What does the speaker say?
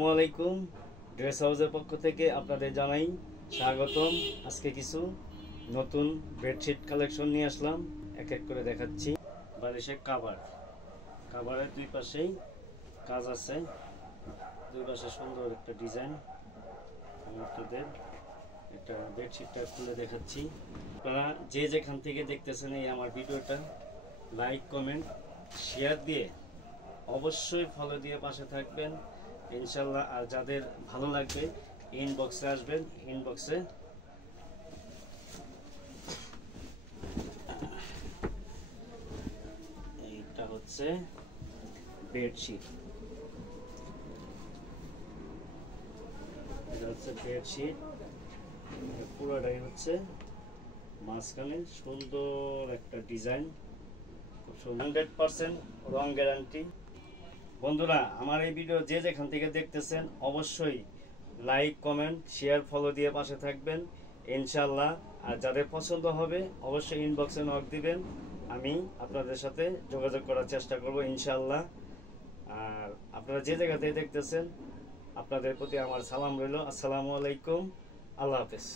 আসসালামু আলাইকুম। ড্রেস হাউসের পক্ষ থেকে আপনাদের জানাই স্বাগতম। আজকে কিছু নতুন বেডশিট কালেকশন নিয়ে আসলাম, এক এক করে দেখাচ্ছি। বালিশের কাভারের দুই পাশেই কাজ আছে, দুই পাশে সুন্দর একটা ডিজাইন। আমি আপনাদের একটা বেডশিটটা খুলে দেখাচ্ছি। আপনারা যে যেখান থেকে দেখতেছেন এই আমার ভিডিওটা লাইক কমেন্ট শেয়ার দিয়ে অবশ্যই ফলো দিয়ে পাশে থাকবেন ইনশাল্লাহ। আর যাদের ভালো লাগবে ইনবক্সে আসবেন, ইনবক্সে এইটা হচ্ছে বেডশিট, এটা হচ্ছে বেডশিট। পুরোটাই হচ্ছে মাঝখানে সুন্দর একটা ডিজাইন, 100% রং গ্যারান্টি। বন্ধুরা, আমার এই ভিডিও যে যেখান থেকে দেখতেছেন অবশ্যই লাইক কমেন্ট শেয়ার ফলো দিয়ে পাশে থাকবেন ইনশাল্লাহ। আর যাদের পছন্দ হবে অবশ্যই ইনবক্সে নক দিবেন, আমি আপনাদের সাথে যোগাযোগ করার চেষ্টা করব ইনশাল্লাহ। আর আপনারা যে জায়গা থেকে দেখতেছেন আপনাদের প্রতি আমার সালাম রইল। আসসালামু আলাইকুম, আল্লাহ হাফেজ।